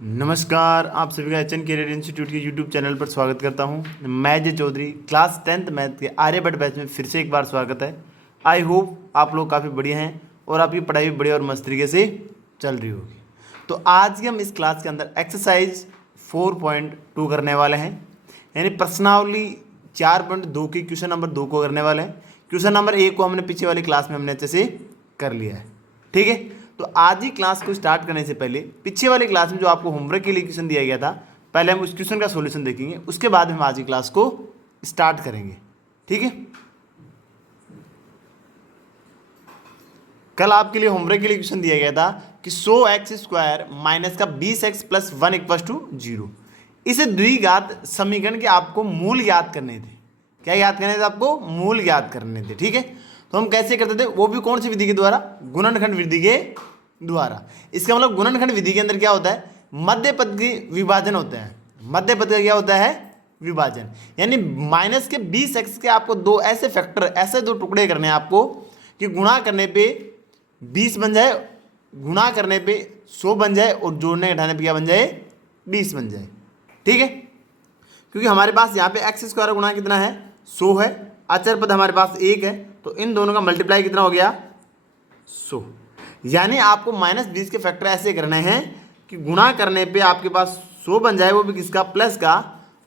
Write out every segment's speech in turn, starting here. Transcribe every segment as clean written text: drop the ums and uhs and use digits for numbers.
नमस्कार, आप सभी का एचएन कैरियर इंस्टीट्यूट के यूट्यूब चैनल पर स्वागत करता हूं। मैं जय चौधरी, क्लास 10th मैथ के आर्यभट्ट बैच में फिर से एक बार स्वागत है। आई होप आप लोग काफ़ी बढ़िया हैं और आपकी पढ़ाई भी बढ़िया और मस्त तरीके से चल रही होगी। तो आज की हम इस क्लास के अंदर एक्सरसाइज 4.2 करने वाले हैं, यानी प्रश्नावली 4.2 के क्वेश्चन नंबर 2 को करने वाले हैं। क्वेश्चन नंबर 1 को हमने पिछले वाली क्लास में हमने अच्छे से कर लिया है, ठीक है। तो आज ही क्लास को स्टार्ट करने से पहले पीछे वाली क्लास में जो आपको होमवर्क के लिए क्वेश्चन दिया गया था, पहले हम उस क्वेश्चन का सॉल्यूशन देखेंगे, उसके बाद हम आज की क्लास को स्टार्ट करेंगे, ठीक है। कल आपके लिए होमवर्क के लिए क्वेश्चन दिया गया था कि 100x² माइनस का 20x प्लस 1 इक्वल टू 0। इसे द्विघात समीकरण के आपको मूल याद करने थे। क्या याद करने थे? आपको मूल याद करने थे, ठीक है। तो हम कैसे करते थे? वो भी कौन सी विधि के द्वारा? गुणनखंड विधि के द्वारा। इसका मतलब गुणनखंड विधि के अंदर क्या होता है? मध्य पद के विभाजन होते हैं। मध्य पद का क्या होता है? विभाजन। यानी माइनस के 20x के आपको दो ऐसे फैक्टर, ऐसे दो टुकड़े करने हैं आपको कि गुणा करने पे 20 बन जाए, गुणा करने पे 100 बन जाए और जोड़ने घटाने पे क्या बन जाए? 20 बन जाए, ठीक है। क्योंकि हमारे पास यहाँ पे x² गुणा कितना है? 100 है। अचर पद हमारे पास 1 है, तो इन दोनों का मल्टीप्लाई कितना हो गया? 100। यानी आपको -20 के फैक्टर ऐसे करने हैं कि गुणा करने पे आपके पास 100 बन जाए, वो भी किसका? प्लस का,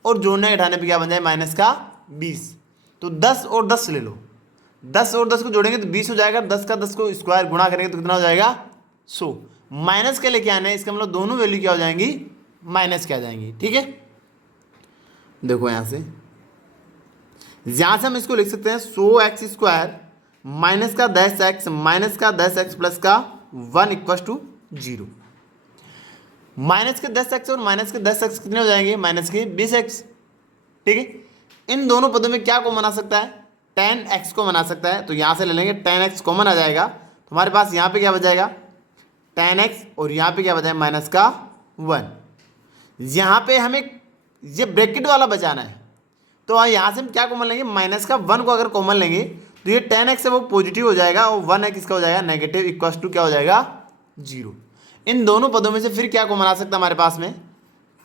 और जोड़ने घटाने पे क्या बन जाए? माइनस का 20। तो 10 और 10 ले लो, 10 और 10 को जोड़ेंगे तो 20 हो जाएगा। 10 का 10 को स्क्वायर गुणा करेंगे तो कितना हो जाएगा? 100। माइनस के लेके आना है, इसका मतलब दोनों वैल्यू क्या हो जाएंगी? माइनस के आ जाएंगी, ठीक है। देखो यहाँ से हम इसको लिख सकते हैं 100x² माइनस का 10x माइनस का 10x प्लस का 1 इक्वल टू 0। माइनस के 10x और माइनस के 10x कितने हो जाएंगे? माइनस के 20x, ठीक है। इन दोनों पदों में क्या को बना सकता है? 10x को बना सकता है। तो यहाँ से ले लेंगे, 10x कॉमन आ जाएगा, तो हमारे पास यहाँ पे क्या बचाएगा? 10x, और यहाँ पे क्या बचाएगा? माइनस का 1। यहाँ पे हमें ये ब्रैकेट वाला बचाना है, तो यहाँ से हम क्या कॉमन लेंगे? माइनस का 1 को अगर कॉमन लेंगे तो ये 10x है वो पॉजिटिव हो जाएगा, और 1 है किसका हो जाएगा? नेगेटिव, इक्वल टू क्या हो जाएगा? 0। इन दोनों पदों में से फिर क्या कॉमन आ सकता है हमारे पास में?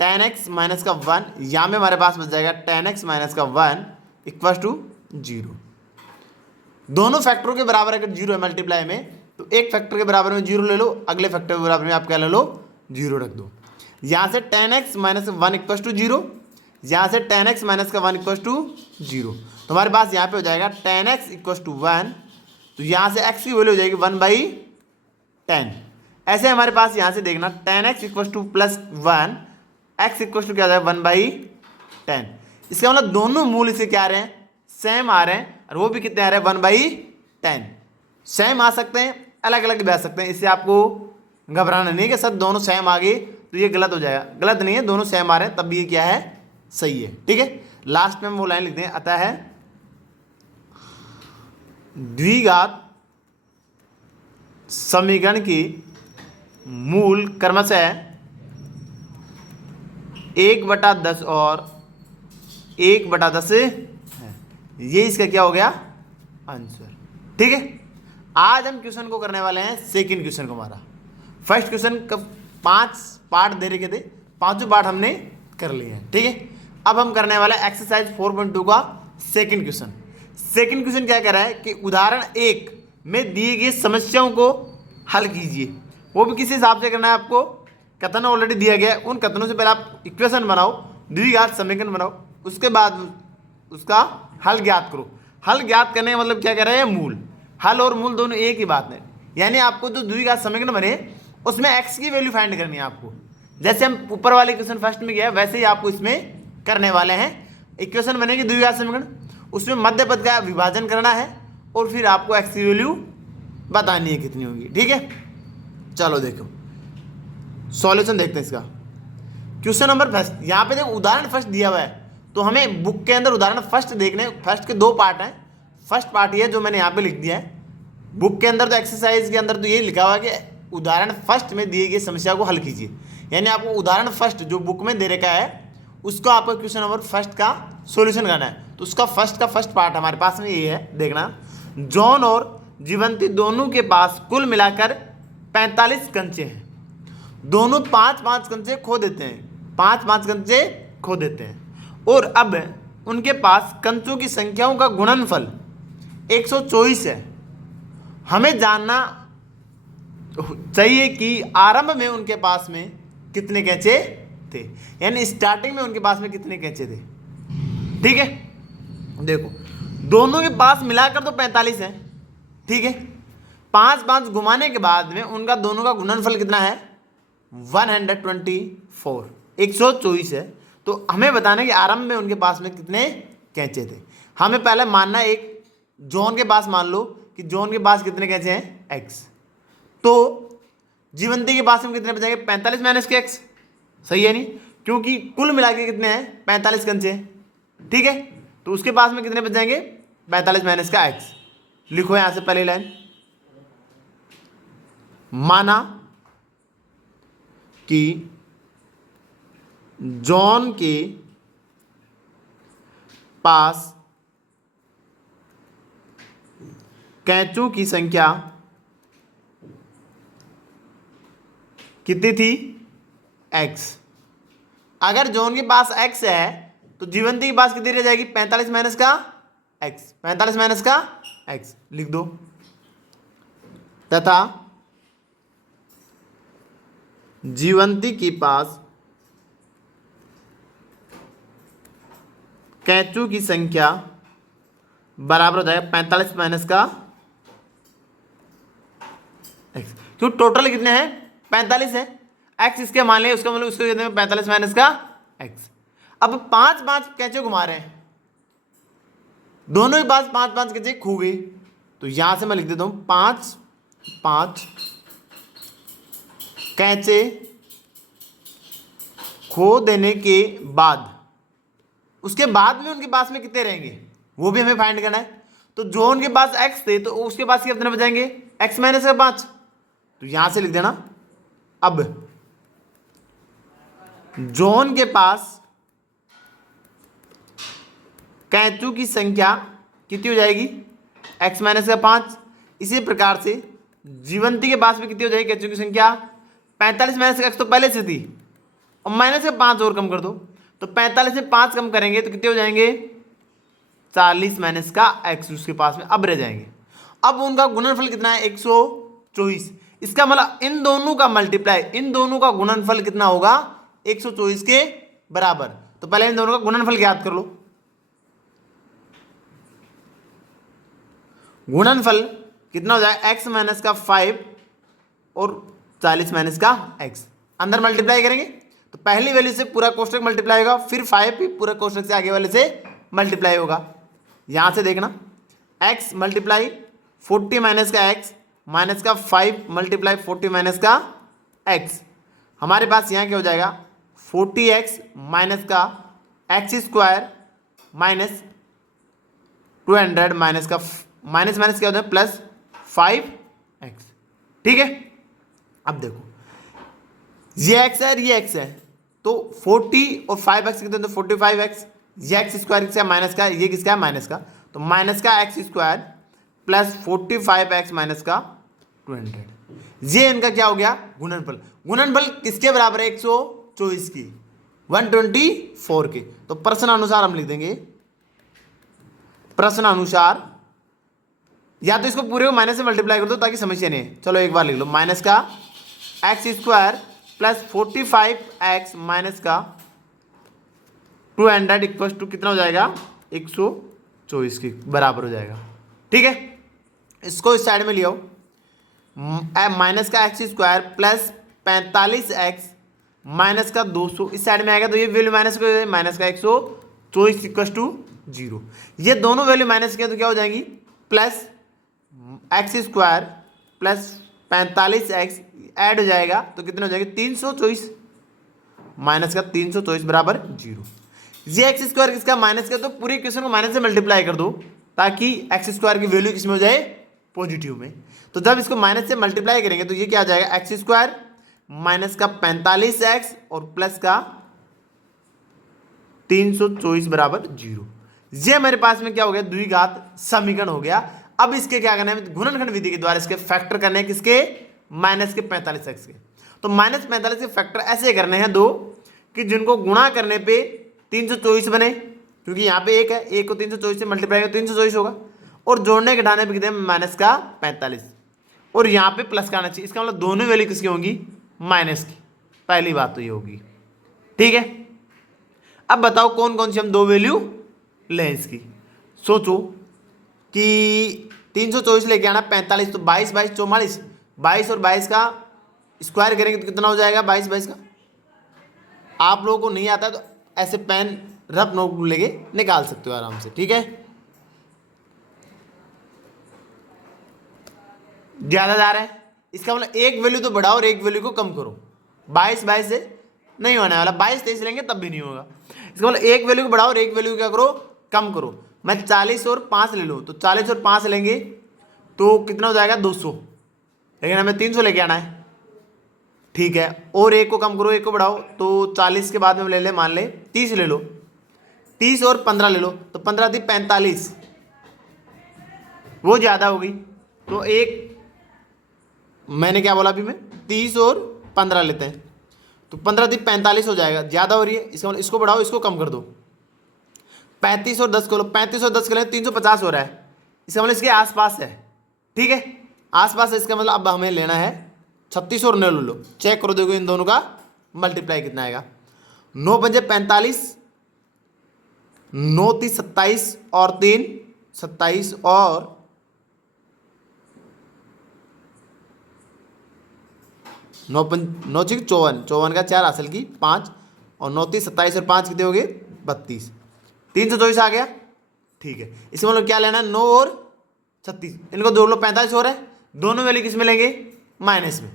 10x माइनस का 1, यहाँ में हमारे पास बच जाएगा 10x माइनस का 1 इक्वल टू 0। दोनों फैक्टरों के बराबर अगर 0 है मल्टीप्लाई में, तो एक फैक्टर के बराबर में 0 ले लो, अगले फैक्टर के बराबर में आप क्या ले लो? 0 रख दो। यहाँ से 10x माइनस 1 इक्वल टू 0, यहाँ से 10x माइनस का 1 इक्वल टू 0। तो हमारे पास यहाँ पे हो जाएगा 10x इक्वल टू 1, तो यहाँ से x की वैल्यू हो जाएगी 1/10। ऐसे हमारे पास यहाँ से देखना 10x equal to plus 1, x equal to क्या आ जाएगा? 1/10। इसका मतलब दोनों मूल इसे क्या आ रहे हैं? सेम आ रहे हैं, और वो भी कितने आ रहे हैं? 1/10। सेम आ सकते हैं, अलग अलग भी आ सकते हैं। इससे आपको घबराना नहीं है कि सर दोनों सेम आ गए तो ये गलत हो जाएगा। गलत नहीं है, दोनों सेम आ रहे हैं तब भी ये क्या है? सही है, ठीक है। लास्ट में हम वो लाइन लिखते हैं, अतः है द्विघात समीकरण की मूल क्रमशः 1/10 और 1/10 है। ये इसका क्या हो गया? आंसर, ठीक है। आज हम क्वेश्चन को करने वाले हैं सेकंड क्वेश्चन को। हमारा फर्स्ट क्वेश्चन का 5 पार्ट दे रखे थे, 5 पार्ट हमने कर लिए हैं, ठीक है। अब हम करने वाले एक्सरसाइज 4.2 का सेकंड क्वेश्चन। सेकंड क्वेश्चन क्या कह रहा है कि उदाहरण 1 में दी गई समस्याओं को हल कीजिए। वो भी किस हिसाब से करना है आपको? कथन ऑलरेडी दिया गया है, उन कथनों से पहले आप इक्वेशन बनाओ, द्विघात समीकरण बनाओ, उसके बाद उसका हल ज्ञात करो। हल ज्ञात करने का मतलब क्या कह रहा है? मूल। हल और मूल दोनों एक ही बात है। यानी आपको जो द्विघात समीकरण बने उसमें x की वैल्यू फाइंड करनी है आपको। जैसे हम ऊपर वाले क्वेश्चन फर्स्ट में किया वैसे ही आपको इसमें करने वाले हैं। इक्वेशन बनेगी द्विघात समीकरण, उसमें मध्य पद का विभाजन करना है, और फिर आपको x की वैल्यू बतानी है कितनी होगी, ठीक है। चलो देखो सॉल्यूशन देखते हैं इसका। क्वेश्चन नंबर फर्स्ट, यहाँ पे देखो उदाहरण फर्स्ट दिया हुआ है, तो हमें बुक के अंदर उदाहरण फर्स्ट देखने। फर्स्ट के 2 पार्ट हैं। फर्स्ट पार्ट ये जो मैंने यहाँ पे लिख दिया है बुक के अंदर, तो एक्सरसाइज के अंदर तो ये लिखा हुआ है कि उदाहरण फर्स्ट में दिए गए समस्या को हल कीजिए। यानी आपको उदाहरण फर्स्ट जो बुक में दे रखा है उसको आपको क्वेश्चन नंबर फर्स्ट का सॉल्यूशन करना है। तो उसका फर्स्ट पार्ट हमारे पास में ये है, देखना। जॉन और जीवंती दोनों के पास कुल मिलाकर 45 कंचे हैं। दोनों 5-5 कंचे खो देते हैं, 5-5 कंचे खो देते हैं। और अब उनके पास कंचों की संख्याओं का गुणनफल 124 है। हमें जानना चाहिए कि आरंभ में उनके पास में कितने कैंचे थे, यानी स्टार्टिंग में उनके पास में कितने कैंचे थे। ठीक है, देखो दोनों के पास मिलाकर तो 45 है। ठीक है, 5-5 घुमाने के बाद में उनका दोनों का गुणनफल कितना है 124, 124 है। तो हमें बताना है कि आरंभ में उनके पास में कितने कैंचे थे। हमें पहले मानना एक जॉन के पास, मान लो कि जॉन के पास कितने कैंचे हैं x, तो जीवंती के पास में कितने बचेंगे 45 माइनस के x, सही है नहीं, क्योंकि कुल मिला के कितने हैं 45 कंचे। ठीक है, तो उसके पास में कितने बच जाएंगे 45 माइनस का x। लिखो यहां से पहली लाइन, माना कि जॉन के पास कैंचों की संख्या कितनी थी x। अगर जॉन के पास x है तो जीवंती के पास कितनी रह जाएगी 45 माइनस का x, 45 माइनस का x लिख दो। तथा जीवंती के पास कैंचों की संख्या बराबर हो जाएगा 45 माइनस का x, क्यों टोटल कितने हैं 45 है, x इसके मान लिया, उसका मतलब उसको कहते हैं 45 माइनस का x। अब 5-5 कैंचे घुमा रहे हैं, दोनों के पास 5-5 कैंचे खो गए, तो यहां से मैं लिख देता हूं 5-5 कैंचे खो देने के बाद, उसके बाद में उनके पास में कितने रहेंगे वो भी हमें फाइंड करना है। तो जो उनके पास x थे तो उसके पास कितने बचाएंगे x माइनस का 5, तो यहां से लिख देना। अब जोन के पास कैंचों की संख्या कितनी हो जाएगी x माइनस का 5। इसी प्रकार से जीवंती के पास में कितनी हो जाएगी कैंचों की संख्या 45 माइनस का x तो पहले से थी, और माइनस का 5 और कम कर दो, तो 45 से 5 कम करेंगे तो कितने हो जाएंगे 40 माइनस का x उसके पास में अब रह जाएंगे। अब उनका गुणनफल कितना है 124। इसका मतलब इन दोनों का मल्टीप्लाई, इन दोनों का गुणनफल कितना होगा 124 के बराबर। तो पहले इन दोनों का गुणनफल याद कर लो। गुणनफल कितना हो जाएगा x माइनस का 5 और 40 माइनस का x, अंदर मल्टीप्लाई करेंगे तो पहली वैल्यू से पूरा कोष्टक मल्टीप्लाई होगा, फिर 5 भी पूरा कोष्टक से आगे वाले से मल्टीप्लाई होगा। यहां से देखना x मल्टीप्लाई 40 माइनस का x माइनस का 5 मल्टीप्लाई 40 माइनस का x, हमारे पास यहाँ क्या हो जाएगा 40x माइनस का x स्क्वायर माइनस 200 माइनस का माइनस माइनस क्या होता है प्लस 5x। ठीक है, अब देखो ये x है और ये x है, तो 40 और 5x कितने तो 45x, ये x स्क्वायर किसका माइनस का, ये किसका है माइनस का, तो माइनस का x square plus 45x minus का 200, ये इनका क्या हो गया गुणनफल। गुणनफल किसके बराबर है 124 की, 124 के। तो प्रश्न अनुसार हम लिख देंगे, प्रश्न अनुसार या तो इसको पूरे को माइनस से मल्टीप्लाई कर दो ताकि समस्या नहीं है। चलो एक बार लिख लो, माइनस का x square plus 45x minus का 200 इक्वल टू कितना हो जाएगा 124 के बराबर हो जाएगा। ठीक है, इसको इस साइड में ले आओ, माइनस का x square plus 45x minus का 200 इस साइड में आएगा, तो ये वैल्यू माइनस को माइनस का 124 इक्वल टू 0। ये दोनों वैल्यू माइनस किया तो क्या हो जाएगी plus x square plus 45x add हो जाएगा तो कितना हो जाएगा 324 माइनस का 324 बराबर 0। ये एक्स स्क्वायर किसका माइनस का, तो पूरे इक्वेशन को माइनस से मल्टीप्लाई कर दो ताकि एक्स स्क्वायर की वैल्यू किसमें हो जाए पॉजिटिव में। तो जब इसको माइनस से मल्टीप्लाई करेंगे तो ये क्या आ जाएगा एक्स स्क्वायर माइनस का 45x और प्लस का 324 बराबर 0। ये हमारे पास में क्या हो गया द्विघात समीकरण हो गया। अब इसके क्या करना है गुणनखंड विधि के द्वारा इसके फैक्टर करने हैं किसके माइनस के 45x के। तो -45 के फैक्टर ऐसे करने हैं दो कि जिनको गुणा करने पे 324 बने, क्योंकि यहाँ पे एक है, एक को 324 से मल्टीप्लाई करें 324 होगा, और जोड़ने घटाने पे कितने -45, और यहाँ पे प्लस का आना चाहिए। इसका मतलब दोनों वैल्यू किसकी होंगी? माइनस की। पहली बात तो ये होगी, ठीक है। अब बताओ कौन कौन सी हम दो वैल्यू लें इसकी। सोचो कि 324 लेके आना 45, तो 22 22 44, 22 और 22 का स्क्वायर करेंगे तो कितना हो जाएगा? 22 22 का। आप लोगों को नहीं आता तो ऐसे पेन रफ नोट लेके निकाल सकते हो आराम से, ठीक है। ज्यादा जा रहा है, इसका मतलब एक वैल्यू तो बढ़ाओ और एक वैल्यू को कम करो। 22 22 से नहीं होने वाला, 22 23 लेंगे तब भी नहीं होगा। इसका मतलब एक वैल्यू को बढ़ाओ और एक वैल्यू को क्या करो? कम करो। मैं 40 और 5 ले लूँ तो 40 और 5 लेंगे तो कितना हो जाएगा? 200, लेकिन हमें 300 लेके आना है, ठीक है। और एक को कम करो, एक को बढ़ाओ, तो 40 के बाद में ले ले, मान ले 30 ले लो, 30 और 15 ले लो, तो 15 थी 45, वो ज़्यादा हो गई। तो एक मैंने क्या बोला अभी मैं 30 और 15 लेते हैं, तो 15 थी 45 हो जाएगा, ज़्यादा हो रही है। इसका मतलब इसको बढ़ाओ, इसको कम कर दो, 35 और 10 को लो, 35 और 10 के लिए 350 हो रहा है। इसका मतलब इसके आसपास है, ठीक है, आसपास है। इसका मतलब अब हमें लेना है 36 और 9 ले लो, चेक करो, देखो इन दोनों का मल्टीप्लाई कितना आएगा। 9 पंजे 45, 9 थी 27 और 3 27 और 9 6 54, 54 का 4 असल की 5, और 9 थी 27 और 5 कितने हो गए? 32, 324 आ गया, ठीक है। इसमें मतलब क्या लेना है? 9 और 36, इनको जोड़ लो, 45 हो रहा है। दोनों वैल्यू किस में लेंगे? माइनस में,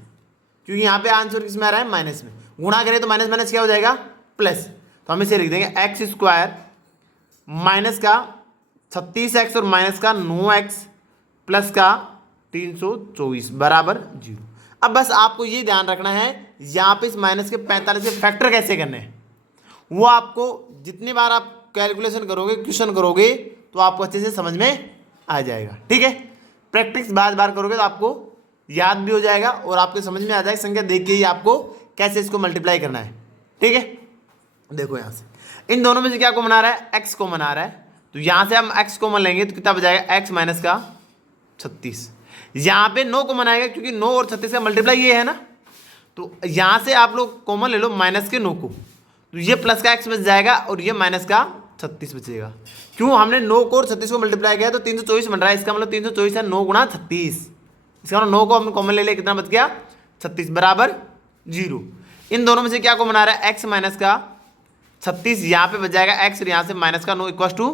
क्योंकि यहाँ पे आंसर किस में आ रहा है? माइनस में। गुणा करें तो माइनस माइनस क्या हो जाएगा? प्लस। तो हम इसे लिख देंगे एक्स स्क्वायर माइनस का 36x और माइनस का 9x प्लस का 324 बराबर 0। अब बस आपको ये ध्यान रखना है, यहाँ पे इस माइनस के 45 के फैक्टर कैसे करने हैं, वो आपको जितनी बार आप कैलकुलेशन करोगे, क्वेश्चन करोगे, तो आपको अच्छे से समझ में आ जाएगा, ठीक है। प्रैक्टिस बार बार करोगे तो आपको याद भी हो जाएगा और आपको समझ में आ जाएगा, संख्या देख के ही आपको कैसे इसको मल्टीप्लाई करना है, ठीक है। देखो यहाँ से इन दोनों में से क्या कॉमन आ रहा है? एक्स कॉमन आ रहा है, तो यहाँ से हम एक्स कॉमन लेंगे तो कितना बचाएगा? एक्स माइनस का 36। यहाँ पे 9 कॉमन आएगा, क्योंकि 9 और 36 का मल्टीप्लाई ये है ना, तो यहाँ से आप लोग कॉमन ले लो माइनस के 9 को, तो ये प्लस का एक्स बच जाएगा और ये माइनस का 36 बचेगा। क्यों? हमने 9 को और 36 को मल्टीप्लाई किया तो 324 बन रहा है। इसका मतलब 324 है 9 गुणा 36, इसका मतलब 9 को हमने कॉमन ले लिया, कितना बच गया? 36 बराबर 0। इन दोनों में से क्या कॉमन आ रहा है? एक्स माइनस का 36, यहाँ पे बच जाएगा एक्स और यहाँ से माइनस का 9 इक्वल टू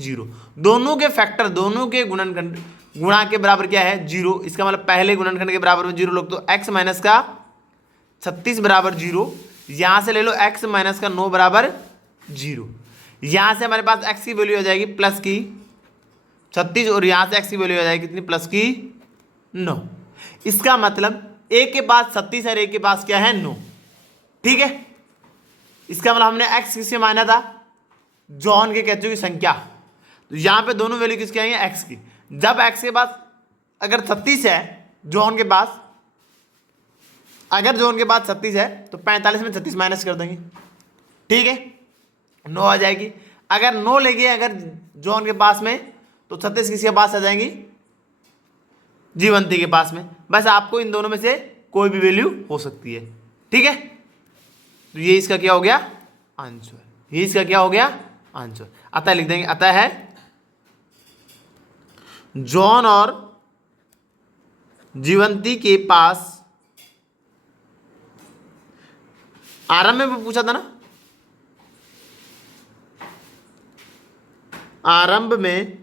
0। दोनों के फैक्टर, दोनों के गुणा के बराबर क्या है? 0। इसका मतलब पहले गुणनखंड के बराबर में 0 लोग, तो एक्स माइनस का 36 बराबर 0। यहाँ से ले लो एक्स माइनस का 9 बराबर 0। यहाँ से हमारे पास एक्स की वैल्यू आ जाएगी प्लस की 36 और यहाँ से एक्स की वैल्यू आ जाएगी कितनी? प्लस की 9। इसका मतलब एक के पास 36 है और एक के पास क्या है? 9, ठीक है। इसका मतलब हमने एक्स किससे माना था? जॉन के कैचों की संख्या, तो यहाँ पे दोनों वैल्यू किसकी आई है? एक्स की। जब एक्स के पास अगर 36 है, जॉन के पास अगर जॉन के पास 36 है तो 45 में 36 माइनस कर देंगे, ठीक है, 9 आ जाएगी। अगर 9 लेंगे अगर जॉन के पास में, तो 36 किसके पास आ जाएंगी? जीवंती के पास में। बस आपको इन दोनों में से कोई भी वैल्यू हो सकती है, ठीक है। तो ये इसका क्या हो गया? आंसर। ये इसका क्या हो गया? आंसर। अतः लिख देंगे, अतः है जॉन और जीवंती के पास, आरंभ में पूछा था ना, आरंभ में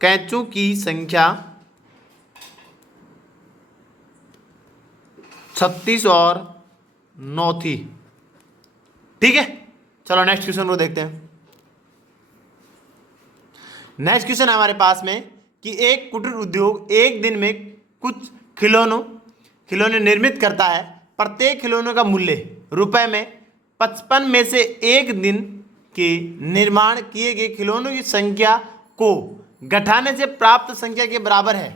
कैचों की संख्या 36 और 9 थी, ठीक है। चलो नेक्स्ट क्वेश्चन को देखते हैं। नेक्स्ट क्वेश्चन हमारे पास में कि एक कुटीर उद्योग एक दिन में कुछ खिलौने निर्मित करता है। प्रत्येक खिलौने का मूल्य रुपए में 55 में से एक दिन के निर्माण किए गए खिलौनों की संख्या को घटाने से प्राप्त संख्या के बराबर है।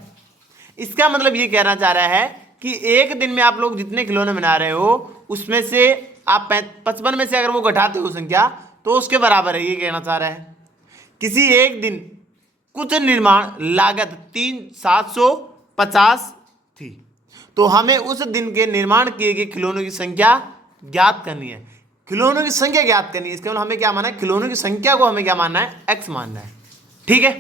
इसका मतलब ये कहना चाह रहा है कि एक दिन में आप लोग जितने खिलौने बना रहे हो उसमें से आप 55 में से अगर वो घटाते हो संख्या तो उसके बराबर है, ये कहना चाह रहा है। किसी एक दिन कुछ निर्माण लागत 750 थी, तो हमें उस दिन के निर्माण किए गए खिलौनों की संख्या ज्ञात करनी है। खिलौनों की संख्या ज्ञात करनी है, इसके मतलब हमें क्या मानना है, खिलौनों की संख्या को हमें क्या मानना है, एक्स मानना है। ठीक है,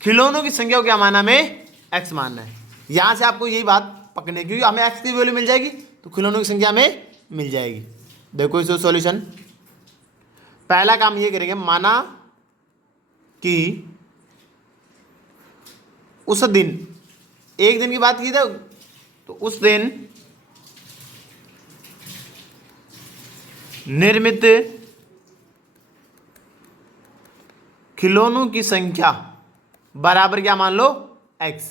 खिलौनों की संख्या को क्या मानना है, हमें एक्स मानना है। यहां से आपको यही बात पकड़नी है, क्योंकि हमें एक्स की वैल्यू मिल जाएगी तो खिलौनों की संख्या हमें मिल जाएगी। देखो इसका सॉल्यूशन, पहला काम ये करेंगे, माना कि उस दिन, एक दिन की बात की था तो उस दिन निर्मित खिलौनों की संख्या बराबर क्या मान लो, एक्स।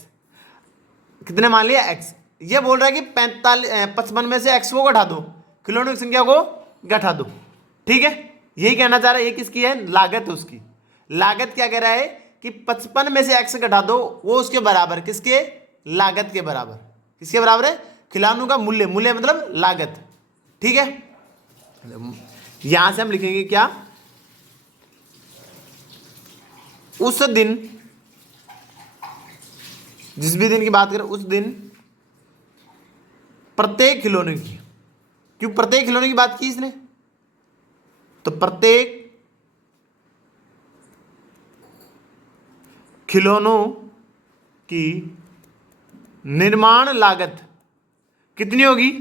कितने मान लिया, एक्स। ये बोल रहा है कि 55 में से एक्स को घटा दो, खिलौनों की संख्या को घटा दो। ठीक है, यही कहना चाह रहा है। ये किसकी है, लागत है उसकी। लागत क्या कह रहा है कि 55 में से एक्स घटा दो, वो उसके बराबर, किसके, लागत के बराबर। किसके बराबर है, खिलौनों का मूल्य, मूल्य मतलब लागत। ठीक है, यहां से हम लिखेंगे क्या, उस दिन, जिस भी दिन की बात करें उस दिन प्रत्येक खिलौने की, क्यों प्रत्येक खिलौने की बात की इसने, तो प्रत्येक खिलौनों की निर्माण लागत कितनी होगी,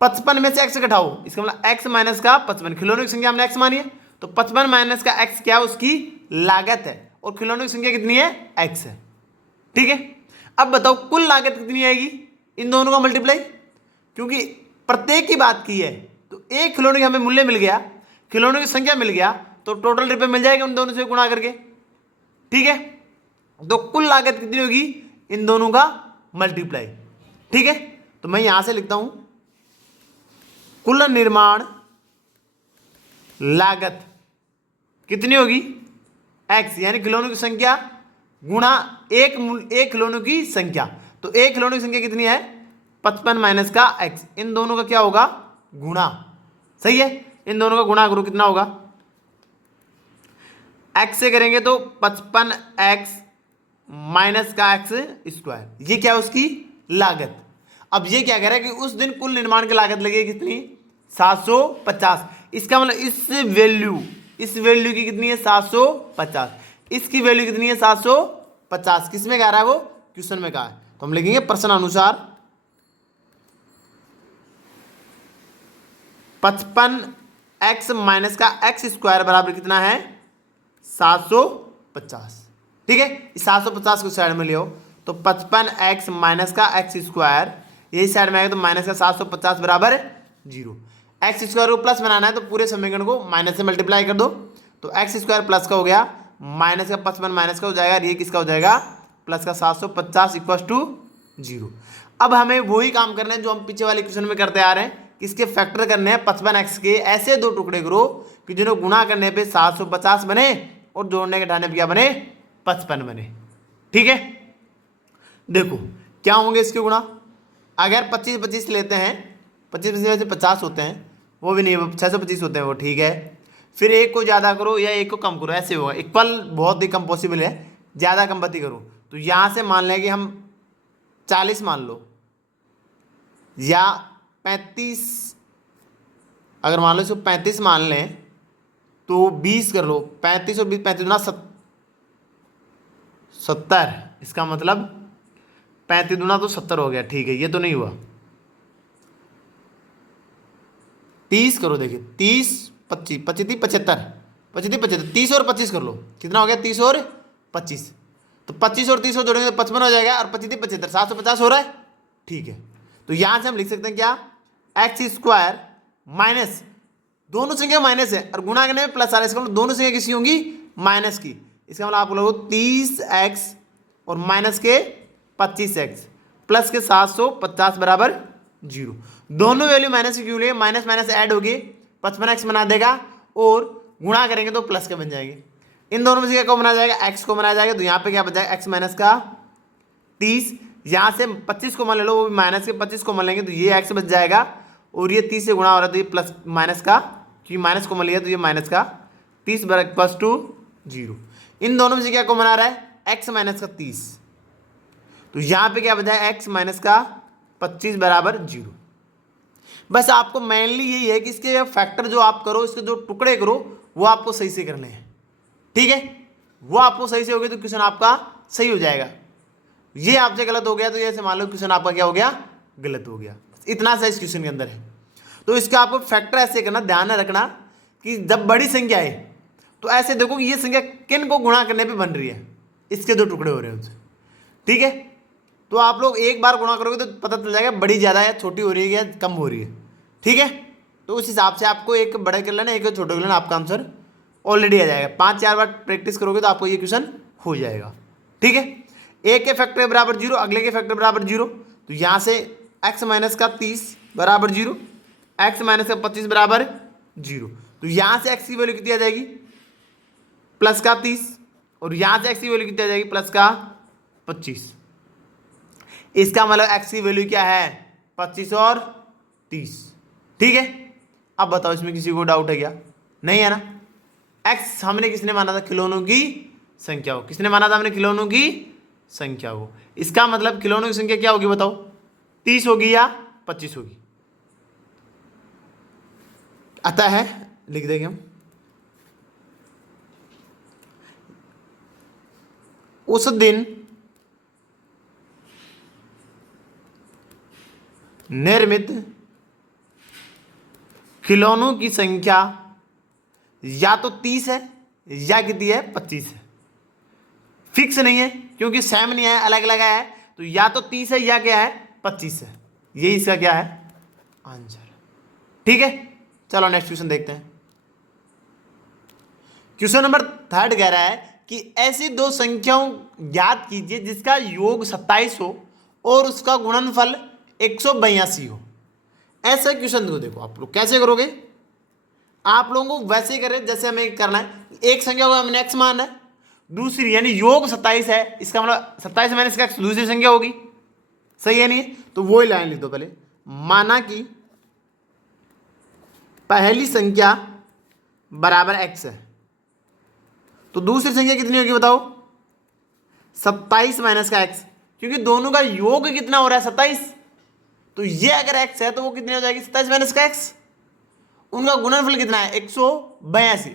55 में से एक्स घटाओ, इसका मतलब एक्स माइनस का 55, खिलौनों की संख्या हमने एक्स मानी है, तो 55 माइनस का एक्स क्या, उसकी लागत है, और खिलौनों की संख्या कितनी है, एक्स है। ठीक है, अब बताओ कुल लागत कितनी आएगी, इन दोनों का मल्टीप्लाई, क्योंकि प्रत्येक की बात की है तो एक खिलौने का हमें मूल्य मिल गया, खिलौनों की संख्या मिल गया, तो टोटल रुपये मिल जाएगा उन दोनों से गुणा करके। ठीक है, तो कुल लागत कितनी होगी, इन दोनों का मल्टीप्लाई। ठीक है, तो मैं यहां से लिखता हूं, कुल निर्माण लागत कितनी होगी, एक्स, यानी खिलौनों की संख्या गुणा एक खिलौनों की संख्या। तो एक खिलौनों की संख्या कितनी है, 55 माइनस का एक्स, इन दोनों का क्या होगा, गुणा। सही है, इन दोनों का गुणा करो, कितना होगा, एक्स से करेंगे तो 55x माइनस का एक्स स्क्वायर, ये क्या है, उसकी लागत। अब ये क्या कह रहा है कि उस दिन कुल निर्माण की लागत लगेगी कितनी, 750। इसका मतलब इस वैल्यू की कितनी है, 750, इसकी वैल्यू कितनी है, 750। किस में कह रहा है वो, क्वेश्चन में कहा है, तो हम लिखेंगे प्रश्न अनुसार 55x माइनस का एक्स स्क्वायर बराबर कितना है, 750। ठीक है, इस 750 को साइड में ले आओ, तो 55x माइनस का एक्स स्क्वायर, यही साइड में आएगा तो माइनस का 750 बराबर 0। एक्स स्क्वायर को प्लस बनाना है तो पूरे समीकरण को माइनस से मल्टीप्लाई कर दो, तो एक्स स्क्वायर प्लस का हो गया, माइनस का 55 माइनस का हो जाएगा, ये किसका हो जाएगा, प्लस का 750 इक्वल टू 0। अब हमें वही काम करना है जो हम पीछे वाले क्वेश्चन में करते आ रहे हैं, इसके फैक्टर करने हैं 55x के ऐसे दो टुकड़े करो कि जिन्हें गुणा करने पे 750 बने और जोड़ने के घटाने पे क्या बने, 55 बने। ठीक है, देखो क्या होंगे इसके गुणा, अगर 25-25 लेते हैं, 25 में से 50 होते हैं, वो भी नहीं, 625 होते हैं वो, ठीक है। फिर एक को ज़्यादा करो या एक को कम करो, ऐसे होगा, इक्वल बहुत ही कम पॉसिबल है, ज़्यादा कम पति करो। तो यहाँ से मान लें कि हम 40 मान लो, या 35, अगर मान लो इसको 35 मान लें तो 20 कर लो, 35 और 20, 35 गुना 70, इसका मतलब 35 गुना तो 70 हो गया। ठीक है, ये तो नहीं हुआ, 30 करो, देखिए 30, 25, 25, 75, 25, 75, 30 और 25 कर लो, कितना हो गया, 30 और 25, तो 25 और 30 को जोड़ेंगे तो 55 हो जाएगा, और 25, 75, 750 हो रहा है। ठीक है, तो यहां से हम लिख सकते हैं क्या, एक्स स्क्वायर माइनस, दोनों संख्या माइनस है और गुणा करने में प्लस आ रहा है, इसका मतलब दोनों संख्या किसी होंगी, माइनस की। इसका मतलब आप लोग 30x और माइनस के 25x प्लस के 750 बराबर 0। दोनों वैल्यू माइनस की क्यों लिए, माइनस माइनस ऐड होगी, 55x बना देगा, और गुणा करेंगे तो प्लस के बन जाएंगे। इन दोनों में से क्या को बना जाएगा, x को बना जाएगा, तो यहाँ पे क्या बच जाएगा, x माइनस का 30, यहाँ से 25 को मान ले लो, वो भी माइनस के 25 को मान लेंगे तो ये एक्स बच जाएगा, और ये 30 से गुणा हो रहा है तो ये प्लस माइनस का, क्योंकि माइनस को मान लिया तो ये माइनस का 30 प्लस टू 0। इन दोनों में से क्या कॉमन आ रहा है? एक्स माइनस का 30, तो यहाँ पे क्या बचा है? एक्स माइनस का 25 बराबर 0। बस आपको मेनली यही है कि इसके फैक्टर जो आप करो, इसके जो टुकड़े करो, वो आपको सही से करने हैं, ठीक है? वो आपको सही से हो गए तो क्वेश्चन आपका सही हो जाएगा। ये आपसे गलत हो गया तो ऐसे मान लो क्वेश्चन आपका क्या हो गया? गलत हो गया। इतना सा इस क्वेश्चन के अंदर है। तो इसका आपको फैक्टर ऐसे करना, ध्यान में रखना कि जब बड़ी संख्या है तो ऐसे देखो कि ये संख्या किन को गुणा करने पे बन रही है, इसके जो टुकड़े हो रहे हैं उससे, ठीक है? तो आप लोग एक बार गुणा करोगे तो पता चल जाएगा बड़ी ज़्यादा है, छोटी हो रही है या कम हो रही है, ठीक है? तो उस हिसाब से आपको एक बड़े कर लेना, एक छोटे कर लेना, आपका आंसर ऑलरेडी आ जाएगा। 5-4 बार प्रैक्टिस करोगे तो आपको ये क्वेश्चन हो जाएगा, ठीक है? एक के फैक्टर बराबर 0, अगले के फैक्टर बराबर 0, तो यहाँ से एक्स माइनस का 30 बराबर 0, एक्स माइनस का 25 बराबर 0, तो यहाँ से एक्स की वैल्यू कितनी आ जाएगी? प्लस का 30, और यहाँ से एक्स की वैल्यू कितनी आ जाएगी? प्लस का 25। इसका मतलब एक्स की वैल्यू क्या है? 25 और 30, ठीक है? अब बताओ इसमें किसी को डाउट है क्या? नहीं है ना? एक्स हमने किसने माना था? खिलौनों की संख्या को। किसने माना था हमने? खिलौनों की संख्या को। इसका मतलब खिलौनों की संख्या क्या होगी बताओ? 30 होगी या 25 होगी? आता है, लिख देंगे हम। उस दिन निर्मित खिलौनों की संख्या या तो 30 है या कितनी है? 25 है। फिक्स नहीं है क्योंकि सेम नहीं है, अलग अलग है, तो या तो 30 है या क्या है? 25 है। यही इसका क्या है? आंसर, ठीक है? चलो नेक्स्ट क्वेश्चन देखते हैं। क्वेश्चन नंबर 3 कह रहा है कि ऐसी दो संख्याओं ज्ञात कीजिए जिसका योग 27 हो और उसका गुणनफल 182 हो। ऐसा क्वेश्चन को देखो आप लोग कैसे करोगे? आप लोगों को वैसे ही करें जैसे हमें करना है। एक संख्या को हमने x मानना है, दूसरी यानी योग 27 है, इसका मतलब 27 माइनस का x दूसरी संख्या होगी, सही है नहीं? तो वो ही लाइन लिख दो पहले। माना कि पहली संख्या बराबर x है, तो दूसरी संख्या कितनी होगी बताओ? 27 माइनस का x, क्योंकि दोनों का योग कितना हो रहा है? 27। तो ये अगर x है तो वो कितनी हो जाएगी? 27 माइनस का x। उनका गुणनफल कितना है? 182।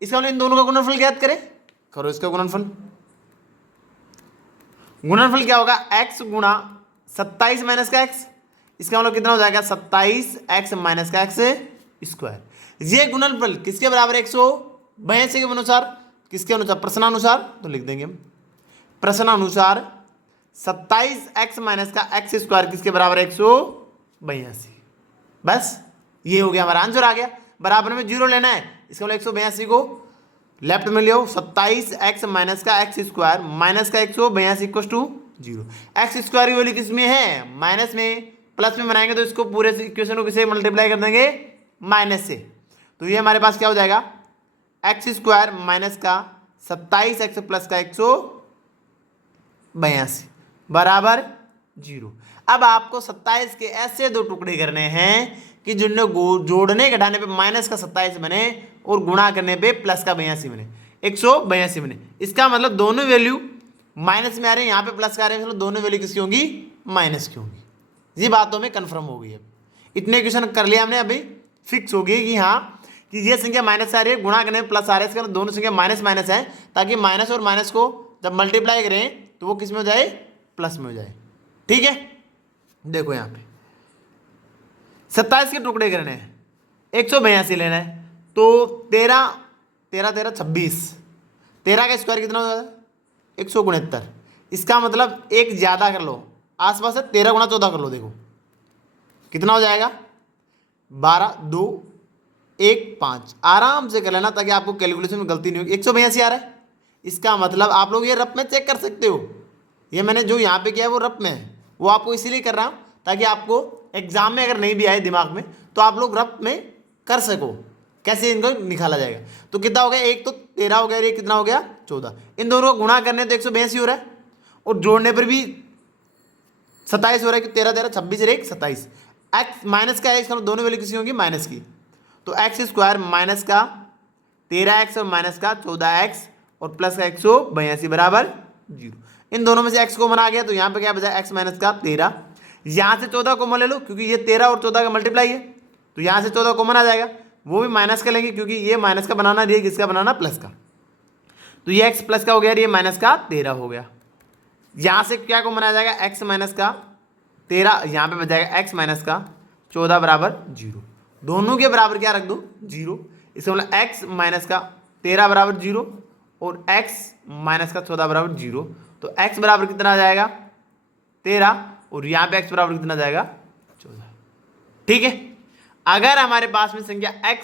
इसका मतलब इन दोनों का गुणनफल ज्ञात करें। करो इसका गुणनफल। गुणनफल क्या होगा? x गुणा 27 माइनस का x। इसका मतलब कितना हो जाएगा? 27x माइनस का x स्क्वायर। ये गुणनफल किसके बराबर? 182 के अनुसार। किसके अनुसार? प्रश्नानुसार। तो लिख देंगे हम प्रश्नानुसार 27x माइनस का x स्क्वायर किसके बराबर? 182। बस ये हो गया, हमारा आंसर आ गया। बराबर में 0 लेना है, इसका मतलब 182 को लेफ्ट में ले आओ। 27x माइनस का x स्क्वायर माइनस का 182 इक्वल टू 0। एक्स स्क्वायर की वैल्यू किस में है? माइनस में। प्लस में बनाएंगे तो इसको पूरे इक्वेशन को किसे मल्टीप्लाई कर देंगे? माइनस से। तो ये हमारे पास क्या हो जाएगा? एक्स स्क्वायर माइनस का 27x प्लस का 182 बराबर 0। अब आपको 27 के ऐसे दो टुकड़े करने हैं कि जिनमें जोड़ने घटाने पे माइनस का 27 बने और गुणा करने पे प्लस का 82 बने, 182 बने। इसका मतलब दोनों वैल्यू माइनस में आ रहे हैं, यहाँ पे प्लस का आ रहे हैं, मतलब दोनों वैल्यू किसकी होंगी? माइनस की होंगी। ये बातों में कन्फर्म हो गई। अब इतने क्वेश्चन कर लिया हमने, अभी फिक्स हो गई कि हाँ कि ये संख्या माइनस आ रही है, गुणा करने में प्लस आ रहा है, इसका मतलब दोनों संख्या माइनस माइनस है, ताकि माइनस और माइनस को जब मल्टीप्लाई करें तो वो किस में हो जाए? प्लस में हो जाए, ठीक है? देखो यहाँ पे 27 के टुकड़े करने हैं, 182 लेना है, तो 13 26, 13 का स्क्वायर कितना हो जाएगा? 169। इसका मतलब एक ज़्यादा कर लो, आसपास है 13 गुणा 14 कर लो, देखो कितना हो जाएगा? 12 2 1 5। आराम से कर लेना ताकि आपको कैलकुलेशन में गलती नहीं होगी। 182 आ रहा है, इसका मतलब आप लोग ये रफ में चेक कर सकते हो। ये मैंने जो यहाँ पे किया है वो रफ में है, वो आपको इसीलिए कर रहा हूँ ताकि आपको एग्जाम में अगर नहीं भी आए दिमाग में तो आप लोग रफ में कर सको कैसे इनको निकाला जाएगा। तो कितना हो गया? एक तो 13 हो गया, ये कितना हो गया? 14। इन दोनों को गुणा करने तो 182 हो रहा है, और जोड़ने पर भी 27 हो रहा है कि 13 13 26 और 1 27। एक्स माइनस का है, इसका दोनों वैल्यू किसी होंगी माइनस की, तो एक्स स्क्वायर माइनस का 13x और माइनस का 14x और प्लस का 182 बराबर 0। इन दोनों में से x कॉमन आ गया तो यहाँ पे क्या बचा, x माइनस का 13। यहाँ से 14 कॉमन ले लो क्योंकि ये 13 और 14 का मल्टीप्लाई है, तो यहाँ से 14 कॉमन आ जाएगा, वो भी माइनस का लेंगे क्योंकि ये माइनस का बनाना, ये किसका बनाना, प्लस का, तो ये x प्लस का हो गया, ये माइनस का 13 हो गया। यहाँ से क्या कॉमन आ जाएगा, x माइनस का 13, यहाँ पे बच जाएगा x माइनस का 14 बराबर 0। दोनों के बराबर क्या रख दो, 0। इसका मतलब x माइनस का 13 बराबर 0 और x माइनस का 14 बराबर 0, तो x बराबर कितना आ जाएगा 13 और यहाँ पे x बराबर कितना आ जाएगा 14। ठीक है, अगर हमारे पास में संख्या x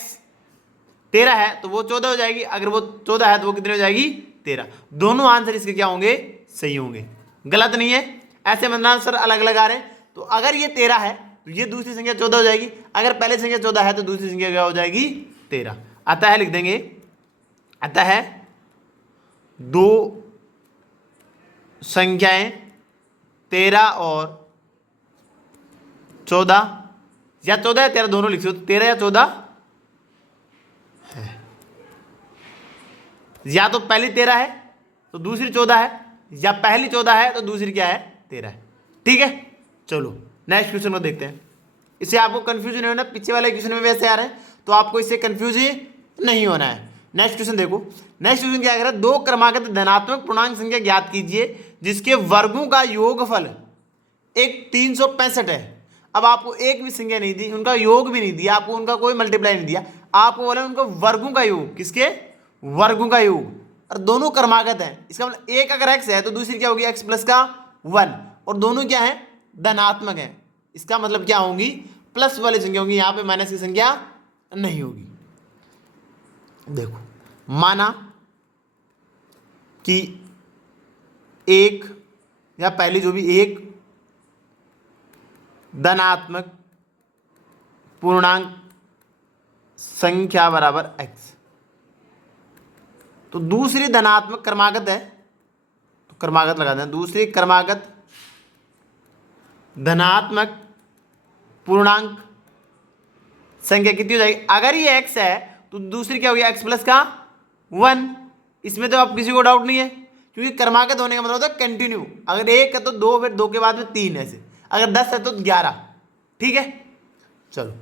13 है तो वो 14 हो जाएगी, अगर वो 14 है तो वो कितनी हो जाएगी 13। दोनों आंसर इसके क्या होंगे, सही होंगे, गलत नहीं है। ऐसे मतलब आंसर अलग अलग आ रहे हैं, तो अगर ये 13 है तो ये दूसरी संख्या 14 हो जाएगी, अगर पहले संख्या 14 है तो दूसरी संख्या क्या हो जाएगी 13। अतः लिख देंगे, अतः दो संख्याएं 13 और 14 या 14 या 13 दोनों लिख सकते हो, 13 या 14 है, या तो पहली 13 है तो दूसरी 14 है, या पहली 14 है तो दूसरी क्या है 13 है। ठीक है, चलो नेक्स्ट क्वेश्चन को देखते हैं। इससे आपको कंफ्यूजन नहीं होना, पीछे वाले क्वेश्चन में वैसे आ रहे हैं तो आपको इससे कंफ्यूज ही नहीं होना है। नेक्स्ट क्वेश्चन देखो, नेक्स्ट क्वेश्चन क्या कह रहा है, दो क्रमागत धनात्मक पूर्णांक संख्या ज्ञात कीजिए जिसके वर्गों का योगफल एक 365 है। अब आपको एक भी संख्या नहीं दी, उनका योग भी नहीं दिया, आपको उनका कोई मल्टीप्लाई नहीं दिया, आपको बोला उनका वर्गों का योग, किसके वर्गों का योग, और दोनों क्रमागत हैं। इसका मतलब एक अगर x है तो दूसरी क्या होगी, x प्लस का 1, और दोनों क्या है धनात्मक है, इसका मतलब क्या होंगी प्लस वाली संख्या होंगी, यहाँ पे माइनस की संख्या नहीं होगी। देखो माना कि एक या पहली जो भी एक धनात्मक पूर्णांक संख्या बराबर x, तो दूसरी धनात्मक क्रमागत है तो क्रमागत लगा दें, दूसरी क्रमागत धनात्मक पूर्णांक संख्या कितनी हो जाएगी, अगर ये x है तो दूसरी क्या होगी x प्लस का 1। इसमें तो अब किसी को डाउट नहीं है क्योंकि क्रमागत होने का मतलब होता है कंटिन्यू, अगर एक है तो दो, फिर दो के बाद में 3, ऐसे अगर 10 है तो 11। ठीक है, चलो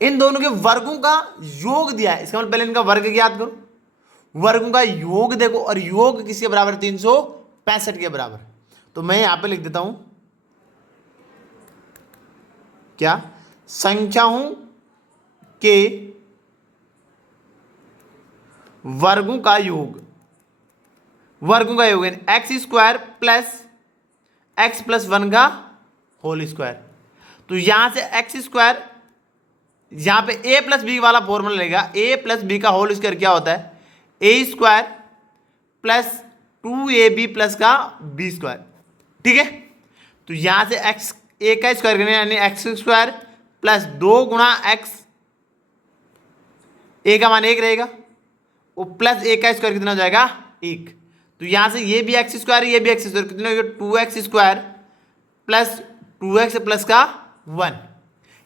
इन दोनों के वर्गों का योग दिया है, इसका मतलब पहले इनका वर्ग ज्ञात करो, वर्गों का योग देखो, और योग किसके बराबर, 365 के बराबर। तो मैं यहां पे लिख देता हूं क्या, संख्याओं के वर्गों का योग, वर्गों का योग है x square plus x plus 1 का होल स्क्वायर। तो यहां से एक्स स्क्वायर, यहां पे ए प्लस बी वाला फॉर्मूला लेगा, ए प्लस बी का होल स्क्वायर क्या होता है, ए स्क्वायर प्लस 2ab प्लस का बी स्क्वायर। ठीक है, तो यहां से एक्स ए का स्क्वायर करने यानी एक्स स्क्वायर प्लस 2 गुणा एक्स, ए का मान 1 रहेगा, वो प्लस ए का स्क्वायर कितना हो जाएगा 1। तो यहां से ये भी एक्स स्क्वायर, ये भी एक्स स्क्वायर, कितना हो गया 2x square plus 2x plus का 1।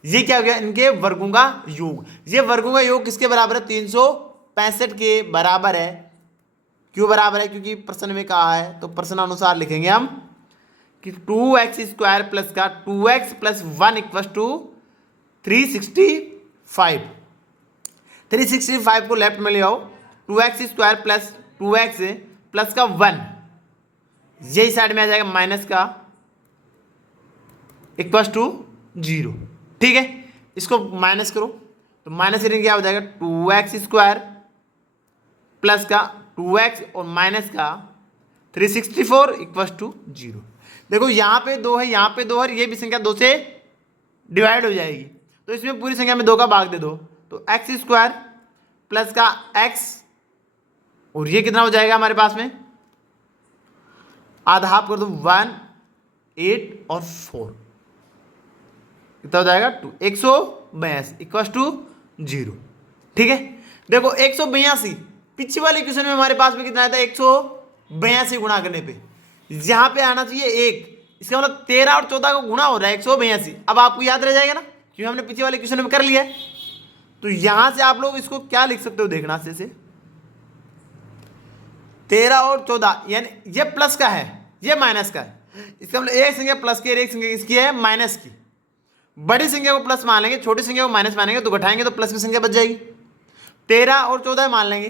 ये क्या हो गया, इनके वर्गों का योग। ये वर्गों का योग किसके बराबर है, 365 के बराबर है। क्यों बराबर है, क्योंकि प्रश्न में कहा है, तो प्रश्न अनुसार लिखेंगे हम कि 2x स्क्वायर प्लस का 2x प्लस 1 इक्वल टू 365। 365 को लेफ्ट में ले आओ, 2x square plus 2x plus का 1, यही साइड में आ जाएगा माइनस का इक्वल टू 0। ठीक है, इसको माइनस करो तो माइनस करेंगे क्या हो जाएगा, 2x स्क्वायर प्लस का 2x और माइनस का 364 इक्वल टू 0। देखो यहाँ पे 2 है, यहाँ पे 2 है, ये भी संख्या 2 से डिवाइड हो जाएगी, तो इसमें पूरी संख्या में 2 का भाग दे दो, तो एक्स स्क्वायर प्लस का x, और ये कितना हो जाएगा हमारे पास में, आधा हाफ कर दो 1, 8 और 4, कितना हो जाएगा 2, 182 इक्वल टू 0। ठीक है, देखो 182 पिछले वाले क्वेश्चन में हमारे पास में कितना आया था, 182 गुणा करने पे, यहां पे आना चाहिए 1, इसका मतलब 13 और 14 का गुणा हो रहा है 182। अब आपको याद रह जाएगा ना, क्योंकि हमने पीछे वाले क्वेश्चन में कर लिया है। तो यहां से आप लोग इसको क्या लिख सकते हो, देखना से 13 और 14, यानी ये प्लस का है, ये माइनस का है। इसका मतलब एक संख्या प्लस की और एक संख्या किसकी है, माइनस की। बड़ी संख्या को प्लस मान लेंगे, छोटी संख्या को माइनस मानेंगे, तो घटाएंगे तो प्लस की संख्या बच जाएगी। 13 और 14 मान लेंगे,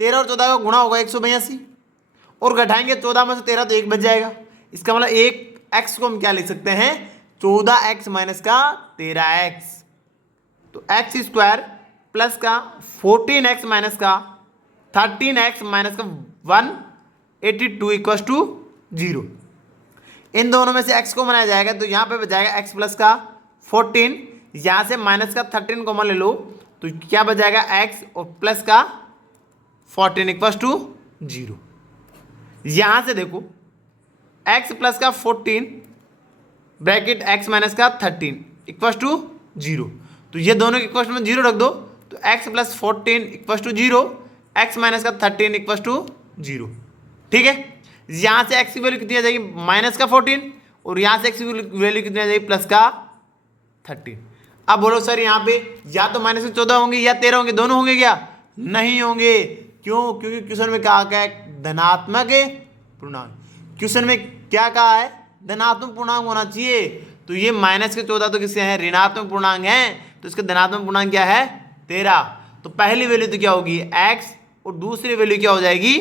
13 और 14 का गुणा होगा 182, और घटाएंगे 14 में से 13 तो 1 बच जाएगा। इसका मतलब एक x को हम क्या लिख सकते हैं, 14x माइनस का 13x। तो एक्स स्क्वायर प्लस का 14x माइनस का 13x माइनस का 182 इक्वल टू 0। इन दोनों में से x को बनाया जाएगा, तो यहाँ पे बच जाएगा x प्लस का 14, यहाँ से माइनस का 13 कॉमन ले लो, तो क्या बच जाएगा x और प्लस का 14 इक्वल टू 0। यहाँ से देखो x प्लस का 14 ब्रैकेट x माइनस का 13 इक्वल टू 0, तो ये दोनों के इक्वल में 0 रख दो, तो x plus 14 equal to 0, x minus का 13 इक्वल टू 0। ठीक है, यहाँ से x की वैल्यू कितनी आ जाएगी, माइनस का 14, और यहाँ से x की वैल्यू कितनी आ जाएगी, प्लस का 13। अब बोलो सर यहाँ पे या तो माइनस के 14 होंगे या 13 होंगे, दोनों होंगे क्या, नहीं होंगे। क्यों, क्योंकि क्वेश्चन में कहा गया है धनात्मक पूर्णांक। क्वेश्चन में क्या कहा है, धनात्मक पूर्णांक होना चाहिए। तो ये माइनस के 14 तो किसके हैं, ऋणात्मक पूर्णांक हैं, तो इसका धनात्मक पूर्णांक क्या है, 13। तो पहली वैल्यू तो क्या होगी x, और दूसरी वैल्यू क्या हो जाएगी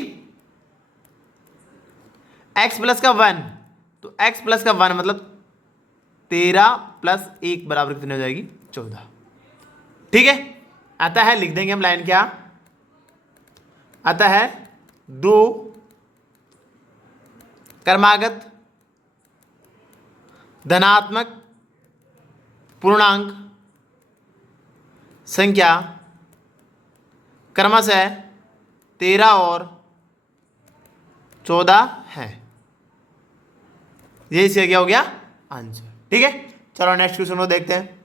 x प्लस का 1। तो x प्लस का 1 मतलब 13 प्लस 1 बराबर कितनी हो जाएगी, 14। ठीक है, आता है, लिख देंगे हम लाइन, क्या आता है, 2 क्रमागत धनात्मक पूर्णांक संख्या क्रमशः 13 और 14 है। ये इसका क्या हो गया, आंसर। ठीक है, चलो नेक्स्ट क्वेश्चन को देखते हैं।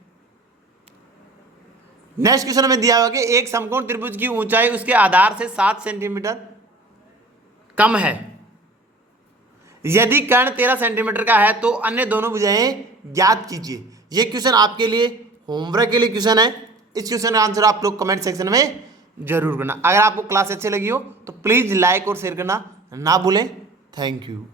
नेक्स्ट क्वेश्चन में दिया हुआ कि एक समकोण त्रिभुज की ऊंचाई उसके आधार से 7 सेंटीमीटर कम है। यदि कर्ण 13 सेंटीमीटर का है तो अन्य दोनों भुजाएं ज्ञात कीजिए। ये क्वेश्चन आपके लिए होमवर्क के लिए क्वेश्चन है। इस क्वेश्चन का आंसर आप लोग कमेंट सेक्शन में जरूर करना। अगर आपको क्लास अच्छी लगी हो तो प्लीज लाइक और शेयर करना ना भूलें। Thank you.